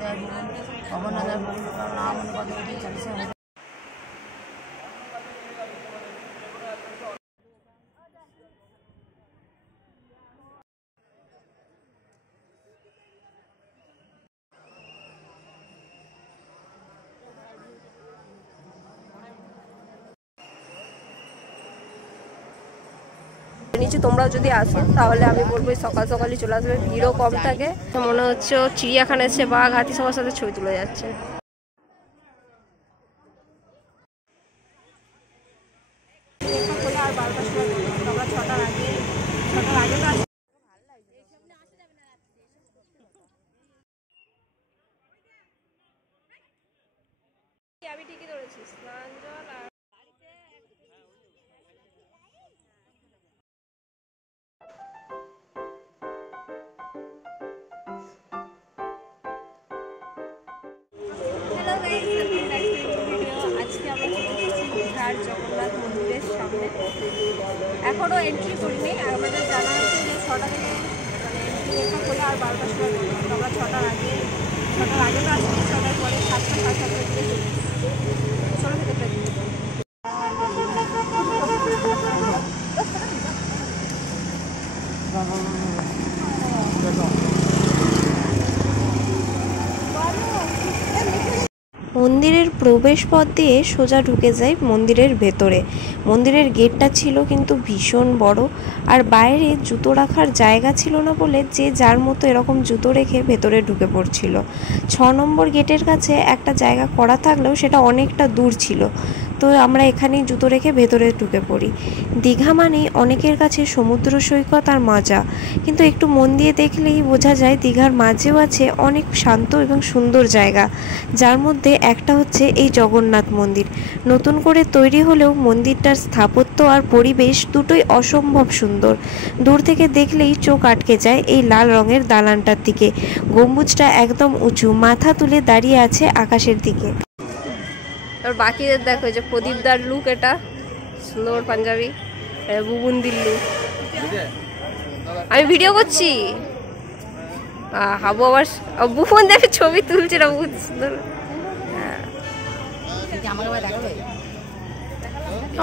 দেয় বলুন, খবর না দেয় বলুন, কারণ না মনে কত কিছু চালিয়েছে। নিচে তোমরাও যদি আসো তাহলে আমি বলবো সকাল সকালই চলে আসবে, ভিড়ও কম থাকে। মনে হচ্ছে চিড়িয়াখানা এসে বাঘ হাতি সবার সাথে ছবি তুলে যাচ্ছে। আমি ঠিকই ধরেছি, স্নান জল আর আজকে আমরা চলে এসেছি দীঘার জগন্নাথ মন্দিরের সামনে। এখনও এন্ট্রি করিনি, আমাদের জানা আছে যে 6টা থেকে মানে এন্ট্রি খোলা আর 12টার সময় করবো। আমরা 6টার আগে তো আসছি, 6টার পরে 7টা 7:30 থেকে চলে যেতে পারি। মন্দিরের প্রবেশ পথ দিয়ে সোজা ঢুকে যায় মন্দিরের ভেতরে। মন্দিরের গেটটা ছিল কিন্তু ভীষণ বড়, আর বাইরে জুতো রাখার জায়গা ছিল না বলে যে যার মতো এরকম জুতো রেখে ভেতরে ঢুকে পড়ছিল। 6 নম্বর গেটের কাছে একটা জায়গা করা থাকলেও সেটা অনেকটা দূর ছিল, তো আমরা এখানেই জুতো রেখে ভেতরে ঢুকে পড়ি। দীঘা মানেই অনেকের কাছে সমুদ্র সৈকত আর মাজা, কিন্তু একটু মন দিয়ে দেখলেই বোঝা যায় দীঘার মাঝেও আছে অনেক শান্ত এবং সুন্দর জায়গা, যার মধ্যে একটা হচ্ছে এই জগন্নাথ মন্দির। নতুন করে তৈরি হলেও মন্দিরটার স্থাপত্য আর পরিবেশ দুটোই অসম্ভব সুন্দর। দূর থেকে দেখলেই চোখ আটকে যায় এই লাল রঙের দালানটার দিকে। গম্বুজটা একদম উঁচু, মাথা তুলে দাঁড়িয়ে আছে আকাশের দিকে। আর বাকিদের দেখো, যে প্রদীপদার লুক, এটা সুন্দর পাঞ্জাবি, বুবুন্দির লুক। আমি ভিডিও করছি, হাবু আবার বুবুন দেখে ছবি তুলছে না, বহুত সুন্দর।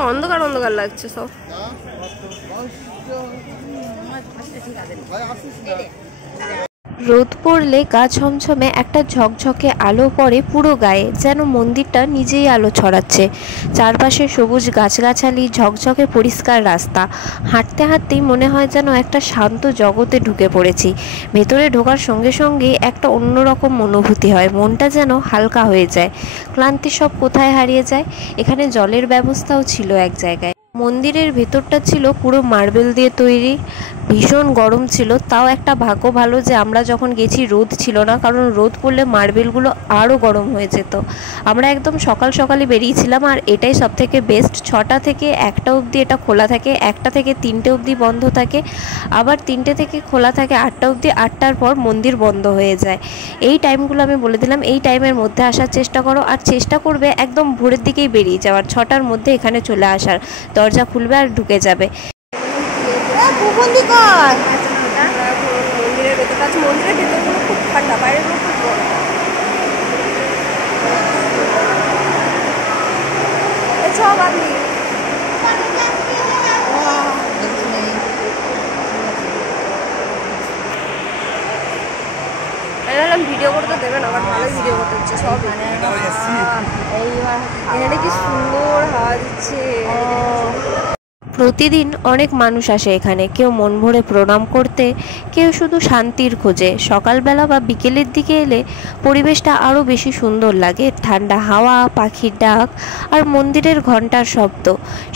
অন্ধকার অন্ধকার লাগছে সব। রোদ পড়লে গা ছমছমে একটা ঝকঝকে আলো পড়ে পুরো গায়ে, যেন মন্দিরটা নিজেই আলো ছড়াচ্ছে। চারপাশে সবুজ গাছগাছালি, ঝকঝকে পরিষ্কার রাস্তা। হাঁটতে হাঁটতেই মনে হয় যেন একটা শান্ত জগতে ঢুকে পড়েছি। ভেতরে ঢোকার সঙ্গে সঙ্গেই একটা অন্যরকম অনুভূতি হয়, মনটা যেন হালকা হয়ে যায়, ক্লান্তি সব কোথায় হারিয়ে যায়। এখানে জলের ব্যবস্থাও ছিল এক জায়গায়। মন্দিরের ভেতরটা ছিল পুরো মার্বেল দিয়ে তৈরি। ভীষণ গরম ছিল, তাও একটা ভাগ্য ভালো যে আমরা যখন গেছি রোদ ছিল না, কারণ রোদ পড়লে মার্বেলগুলো আরও গরম হয়ে যেত। আমরা একদম সকাল সকালে বেরিয়েছিলাম, আর এটাই সবথেকে বেস্ট। 6টা থেকে 1টা অবধি এটা খোলা থাকে, 1টা থেকে 3টে অবধি বন্ধ থাকে, আবার 3টে থেকে খোলা থাকে 8টা অবধি। 8টার পর মন্দির বন্ধ হয়ে যায়। এই টাইমগুলো আমি বলে দিলাম, এই টাইমের মধ্যে আসার চেষ্টা করো, আর চেষ্টা করবে একদম ভোরের দিকেই বেরিয়ে যাওয়ার। 6টার মধ্যে এখানে চলে আসার, দরজা খুলবে আর ঢুকে যাবে। মন্দিরের ভেতরটা আছে, মন্দিরের ভেতরগুলো খুব ঠান্ডা, বাইরেগুলো খুব গরম। সব আপনি ভিডিও করতে দেবেন, আবার ভালোই ভিডিও করতে হচ্ছে সব। এখানে কি সুন্দর হাওয়া দিচ্ছে। প্রতিদিন অনেক মানুষ আসে এখানে, কেউ মন ভরে প্রণাম করতে, কেউ শুধু শান্তির খোঁজে। সকালবেলা বা বিকেলের দিকে এলে পরিবেশটা আরও বেশি সুন্দর লাগে। ঠান্ডা হাওয়া, পাখির ডাক আর মন্দিরের ঘন্টার শব্দ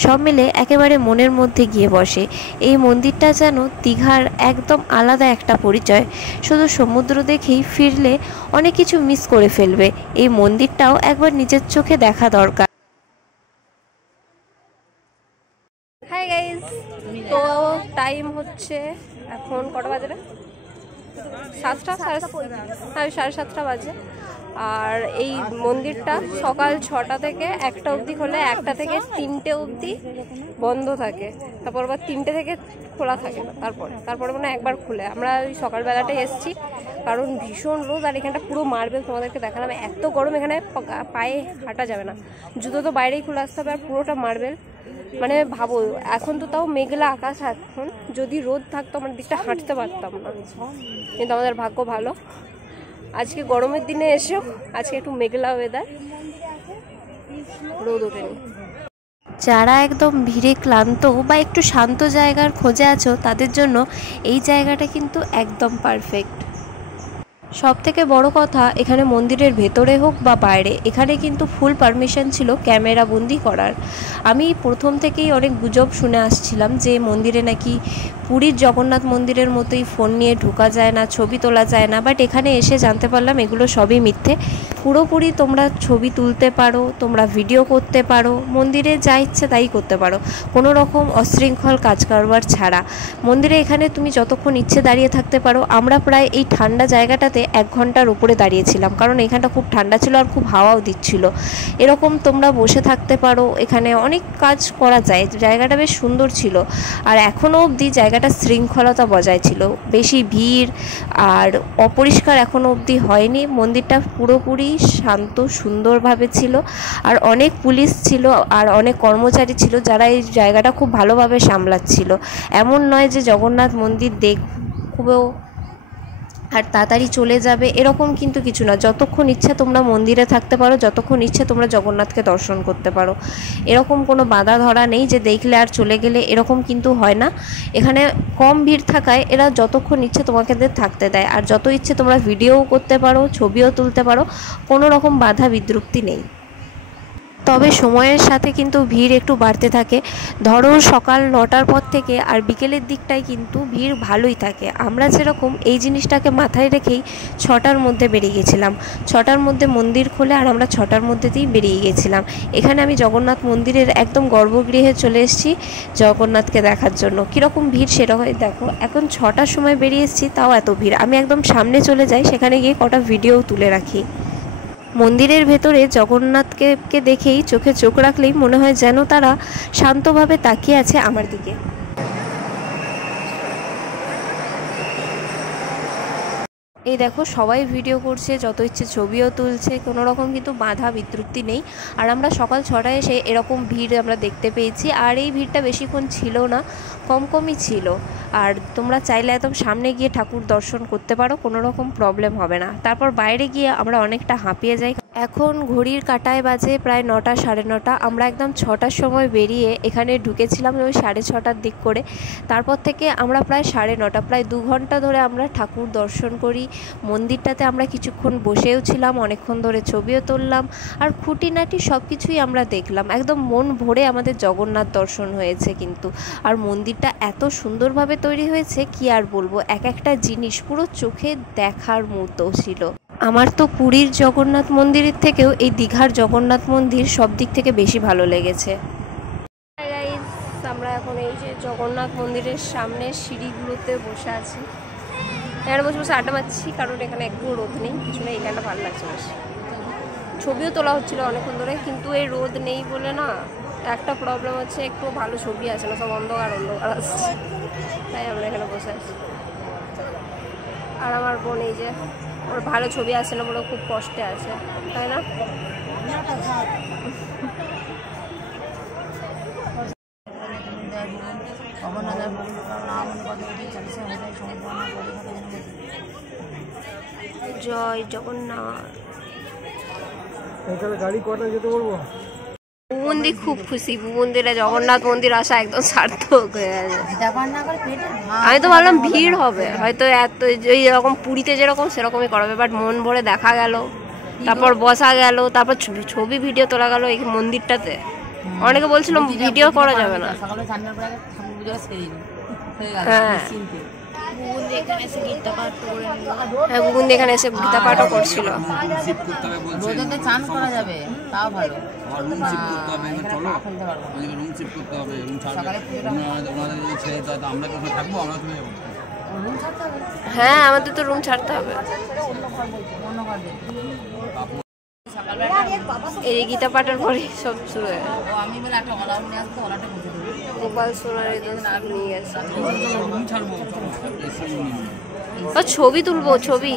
সব মিলে একেবারে মনের মধ্যে গিয়ে বসে। এই মন্দিরটা যেন দীঘার একদম আলাদা একটা পরিচয়। শুধু সমুদ্র দেখেই ফিরলে অনেক কিছু মিস করে ফেলবে। এই মন্দিরটাও একবার নিজের চোখে দেখা দরকার। হাই গাইস, তো টাইম হচ্ছে এখন কটা বাজে না, 7টা, 7:30 বাজে। আর এই মন্দিরটা সকাল 6টা থেকে 1টা অবধি খোলে, 1টা থেকে 3টে অবধি বন্ধ থাকে, তারপর আবার 3টে থেকে খোলা থাকে না। তারপরে মানে একবার খুলে আমরা ওই সকালবেলাটাই এসেছি, কারণ ভীষণ রোদ। আর এখানটা পুরো মার্বেল, তোমাদেরকে দেখালাম। এত গরম, এখানে পায়ে হাঁটা যাবে না, জুতো তো বাইরেই খুলে আসতে হবে। আর পুরোটা মার্বেল, মানে ভাবো এখন তো তাও মেঘলা আকাশ। এখন যদি রোদ থাকতো আমার দিকটা হাঁটতে পারতাম না, কিন্তু আমাদের ভাগ্য ভালো, আজকে গরমের দিনে এসেও আজকে একটু মেঘলা ওয়েদার, রোদ ওঠেনি। যারা একদম ভিড়ে ক্লান্ত বা একটু শান্ত জায়গার খোঁজে আছো তাদের জন্য এই জায়গাটা কিন্তু একদম পারফেক্ট। সব থেকে বড় কথা, এখানে মন্দিরের ভেতরে হোক বা বাইরে, এখানে কিন্তু ফুল পারমিশন ছিল ক্যামেরা বন্দি করার। আমি প্রথম থেকেই অনেক গুজব শুনে আসছিলাম যে মন্দিরে নাকি পুরীর জগন্নাথ মন্দিরের মতোই ফোন নিয়ে ঢোকা যায় না, ছবি তোলা যায় না, বাট এখানে এসে জানতে পারলাম এগুলো সবই মিথ্যে। পুরোপুরি তোমরা ছবি তুলতে পারো, তোমরা ভিডিও করতে পারো, মন্দিরে যা ইচ্ছে তাই করতে পারো, কোনো রকম অশৃঙ্খল কাজ কারবার ছাড়া। মন্দিরে এখানে তুমি যতক্ষণ ইচ্ছে দাঁড়িয়ে থাকতে পারো। আমরা প্রায় এই ঠান্ডা জায়গাটাতে 1 ঘন্টার উপরে দাঁড়িয়েছিলাম, কারণ এখানটা খুব ঠান্ডা ছিল আর খুব হাওয়াও দিচ্ছিল। এরকম তোমরা বসে থাকতে পারো, এখানে অনেক কাজ করা যায়। জায়গাটা বেশ সুন্দর ছিল, আর এখনও অবধি জায়গাটা শৃঙ্খলতা বজায় ছিল, বেশি ভিড় আর অপরিষ্কার এখনও অবধি হয়নি। মন্দিরটা পুরোপুরি শান্ত সুন্দরভাবে ছিল, আর অনেক পুলিশ ছিল আর অনেক কর্মচারী ছিল যারা এই জায়গাটা খুব ভালোভাবে সামলাচ্ছিল। এমন নয় যে জগন্নাথ মন্দির দেখবেও আর তাড়াতাড়ি চলে যাবে, এরকম কিন্তু কিছু না। যতক্ষণ ইচ্ছা তোমরা মন্দিরে থাকতে পারো, যতক্ষণ ইচ্ছে তোমরা জগন্নাথকে দর্শন করতে পারো। এরকম কোনো বাধা ধরা নেই যে দেখলে আর চলে গেলে, এরকম কিন্তু হয় না। এখানে কম ভিড় থাকায় এরা যতক্ষণ ইচ্ছে তোমাকে থাকতে দেয়, আর যত ইচ্ছে তোমরা ভিডিওও করতে পারো, ছবিও তুলতে পারো, কোনো রকম বাধা বিদ্রুপ্তি নেই। তবে সময়ের সাথে কিন্তু ভিড় একটু বাড়তে থাকে। ধরো সকাল 9টার পর থেকে আর বিকেলের দিকটায় কিন্তু ভিড় ভালোই থাকে। আমরা যেরকম এই জিনিসটাকে মাথায় রেখেই 6টার মধ্যে বেরিয়ে গেছিলাম। 6টার মধ্যে মন্দির খোলে আর আমরা 6টার মধ্যেতেই বেরিয়ে গেছিলাম। এখানে আমি জগন্নাথ মন্দিরের একদম গর্ভগৃহে চলে এসেছি জগন্নাথকে দেখার জন্য। কীরকম ভিড় সেরকম দেখো। এখন 6টার সময় বেরিয়ে এসেছি, তাও এত ভিড়। আমি একদম সামনে চলে যাই, সেখানে গিয়ে কটা ভিডিও তুলে রাখি। মন্দিরের ভেতরে জগন্নাথকে দেখেই চোখে চোখ রাখলেই মনে হয় যেন তারা শান্তভাবে তাকিয়ে আছে আমার দিকে। এই দেখো সবাই ভিডিও করছে, যত ইচ্ছে ছবিও তুলছে, কোনো রকম কিন্তু বাধা বিতৃপ্তি নেই। আর আমরা সকাল 6টায় এসে এরকম ভিড় আমরা দেখতে পেয়েছি। আর এই ভিড়টা বেশিক্ষণ ছিল না, কমই ছিল। আর তোমরা চাইলে একদম সামনে গিয়ে ঠাকুর দর্শন করতে পারো, কোনো রকম প্রবলেম হবে না। তারপর বাইরে গিয়ে আমরা অনেকটা হাঁপিয়ে যাই। এখন ঘড়ির কাঁটায় বাজে প্রায় 9টা, 9:30। আমরা একদম 6টার সময় বেরিয়ে এখানে ঢুকেছিলাম ওই 6:30টার দিক করে। তারপর থেকে আমরা প্রায় 9:30, প্রায় 2 ঘন্টা ধরে আমরা ঠাকুর দর্শন করি। মন্দিরটাতে আমরা কিছুক্ষণ বসেও ছিলাম, অনেকক্ষণ ধরে ছবিও তুললাম, আর খুঁটিনাটি সব কিছুই আমরা দেখলাম। একদম মন ভরে আমাদের জগন্নাথ দর্শন হয়েছে কিন্তু। আর মন্দিরটা এত সুন্দরভাবে তৈরি হয়েছে কি আর বলবো, এক একটা জিনিস পুরো চোখে দেখার মতো ছিল। আমার তো পুরীর জগন্নাথ মন্দিরের থেকেও এই দীঘার জগন্নাথ মন্দির সব দিক থেকে বেশি ভালো লেগেছে। আমরা এখন এই যে জগন্নাথ মন্দিরের সামনে সিঁড়িগুলোতে বসে আছি। এখানে বসে বসে আড্ডা মারছি, কারণ এখানে একটু রোদ নেই, কিছু নেই, এখানটা ভালো লাগছে বেশ। ছবিও তোলা হচ্ছিলো অনেকক্ষণ ধরে, কিন্তু এই রোদ নেই বলে না একটা প্রবলেম হচ্ছে, একটু ভালো ছবি আসে না, সব অন্ধকার আসছে। তাই আমরা এখানে বসে আছি। আর আমার বোন এই যে ওর ভালো ছবি আসে না বলে খুব কষ্টে আছে, তাই না? জয় জগন্নাথ। গাড়ি কটা যেতে বলবো? বুবন্দি খুব খুশি, বুবন্দিরা জগন্নাথ মন্দির আসা একদম সার্থক হয়ে গেছে। আমি তো ভাবলাম ভিড় হবে, হয়তো এত যেরকম পুরীতে যেরকম সেরকমই করাবে, বাট মন ভরে দেখা গেল, তারপর বসা গেল, তারপর ছবি ভিডিও তোলা গেল এই মন্দিরটাতে। অনেকে বলছিল ভিডিও করা যাবে না। হ্যাঁ, বুবন্দি এখানে এসে গীতা পাঠও করছিল। চান করা যাবে, তাও ভালো। হ্যাঁ, আমাদের তো রুম ছাড়তে হবে। এই গীতা পাঠের পরে সব শুরু হয়ে গেল। আমি বলে একটা ওলা নিয়ে আসবো, ওলাটা বুঝে দেবো। গোপাল সোনার নিয়ে গেছে। ছবি তুলবো, ছবি।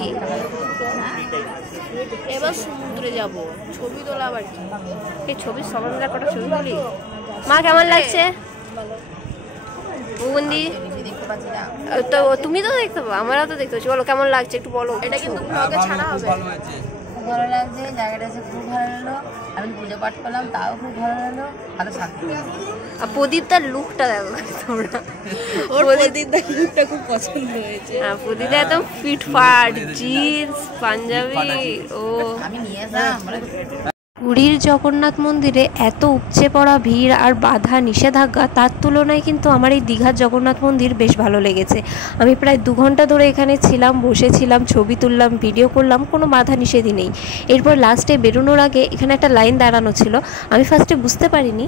এবার সমুদ্রে যাব, ছবি তোলা আবার কি? এই ছবির সমুদ্রের কটা ছবি তুলি। মা কেমন লাগছে বৌবন্দি? দেখতে পাচ্ছি না তো তুমি তো দেখতে পাবো, আমরা তো দেখতে পাচ্ছি। বলো কেমন লাগছে একটু বলো। এটা কিন্তু ব্লগে ছাড়া হবে। খুব ভালো লাগছে, জায়গাটা এসে খুব ভালো লাগলো। আমি পুজো পাঠ করলাম, তাও খুব ভালো লাগলো। ভালো শান্তি। আর প্রদীপদার লুকটা দেখো তোমরা। প্রদীপদার লুকটা খুব পছন্দ হয়েছে। হ্যাঁ, প্রদীপদা একদম ফিটফাট, জিন্স পাঞ্জাবি। ও আমি নিয়ে এলাম। পুরীর জগন্নাথ মন্দিরে এত উপচে পড়া ভিড় আর বাধা নিষেধাজ্ঞা, তার তুলনায় কিন্তু আমার এই দীঘার জগন্নাথ মন্দির বেশ ভালো লেগেছে। আমি প্রায় 2 ঘন্টা ধরে এখানে ছিলাম, বসেছিলাম, ছবি তুললাম, ভিডিও করলাম, কোনো বাধা নিষেধই নেই। এরপর লাস্টে বেরোনোর আগে এখানে একটা লাইন দাঁড়ানো ছিল, আমি ফার্স্টে বুঝতে পারিনি।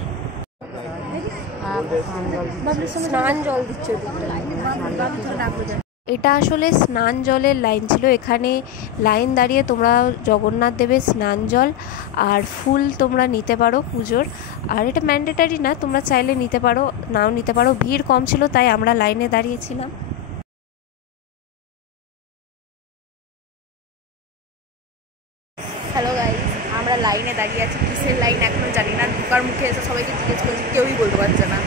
স্নান জল দিচ্ছে। এটা আসলে স্নান জলের লাইন ছিল। এখানে লাইন দাঁড়িয়ে তোমরা জগন্নাথ দেবের স্নান জল আর ফুল তোমরা নিতে পারো পুজোর। আর এটা ম্যান্ডেটারি না, তোমরা চাইলে নিতে পারো, নাও নিতে পারো। ভিড় কম ছিল তাই আমরা লাইনে দাঁড়িয়েছিলাম। হ্যালো গাইস, আমরা লাইনে দাঁড়িয়ে আছি। কিসের লাইন এখনো জানি না। ঢোকার মুখে এসে সবাইকে জিজ্ঞেস করছি, কেউই বলতে পারছে না।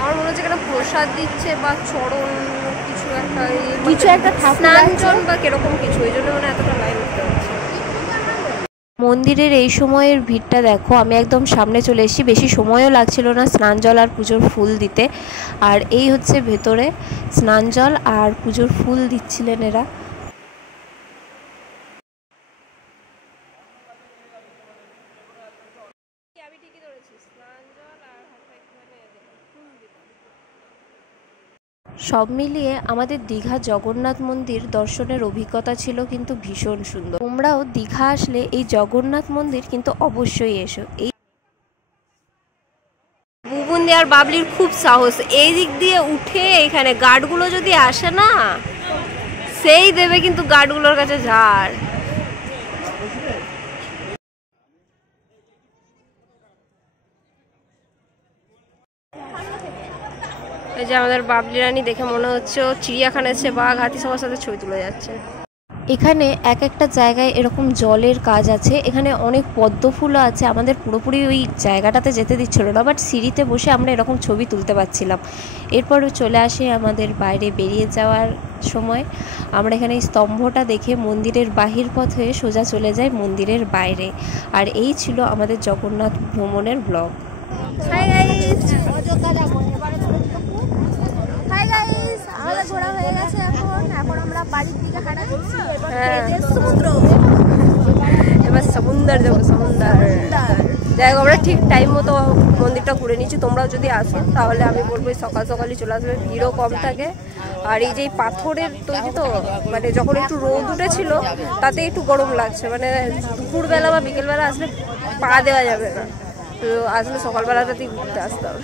আমার মনে হচ্ছে এখানে প্রসাদ দিচ্ছে বা চরণ কিছু একটা, কিছু একটা স্নান জল বা কিরকম কিছু, এই জন্য মানে এতটা লাইন উঠতে হচ্ছে। মন্দিরের এই সময়ের ভিড়টা দেখো, আমি একদম সামনে চলে এসেছি, বেশি সময়ও লাগছিল না স্নান জল আর পুজোর ফুল দিতে। আর এই হচ্ছে ভেতরে স্নান জল আর পুজোর ফুল দিচ্ছিলেন এরা। সব মিলিয়ে আমাদের দীঘা জগন্নাথ মন্দির দর্শনের অভিজ্ঞতা ছিল কিন্তু ভীষণ সুন্দর। তোমরাও দীঘা আসলে এই জগন্নাথ মন্দির কিন্তু অবশ্যই এসো। এই বুবুন্দি আর বাবলির খুব সাহস, এই দিক দিয়ে উঠে এখানে গার্ডগুলো যদি আসে না, সেই দেবে কিন্তু গার্ডগুলোর কাছে ঝাড়। এই যে আমাদের বাবলি রানী, দেখে মনে হচ্ছে ও চিড়িয়াখানা এসে বাঘ হাতি সবার সাথে ছবি তুলে যাচ্ছে। এখানে এক একটা জায়গায় এরকম জলের কাজ আছে, এখানে অনেক পদ্ম ফুলও আছে। আমাদের পুরোপুরি ওই জায়গাটাতে যেতে দিচ্ছিল না, বাট সিঁড়িতে বসে আমরা এরকম ছবি তুলতে পারছিলাম। এরপরও চলে আসে আমাদের বাইরে বেরিয়ে যাওয়ার সময়। আমরা এখানে এই স্তম্ভটা দেখে মন্দিরের বাহির পথ হয়ে সোজা চলে যাই মন্দিরের বাইরে। আর এই ছিল আমাদের জগন্নাথ ভ্রমণের blog. Hi guys, hi guys, আমাদের ঘোরা হয়ে গেছে। এখন আমরা বাড়ির দিকে হাঁটা দিচ্ছি। সমুদ্র, এবার সমুদ্র যাবো। যাই হোক, আমরা ঠিক টাইম মতো মন্দিরটা ঘুরে নিচ্ছি। তোমরাও যদি আসো তাহলে আমি বলবো সকাল সকালই চলে আসবে, ভিড়ও কম থাকে। আর এই যে পাথরের তৈরি তো, মানে যখন একটু রোদ উঠেছিল তাতে একটু গরম লাগছে। মানে দুপুরবেলা বা বিকেলবেলা আসলে পা দেওয়া যাবে না, তো আসলে সকালবেলাটাতেই ঘুরতে আসতে হবে।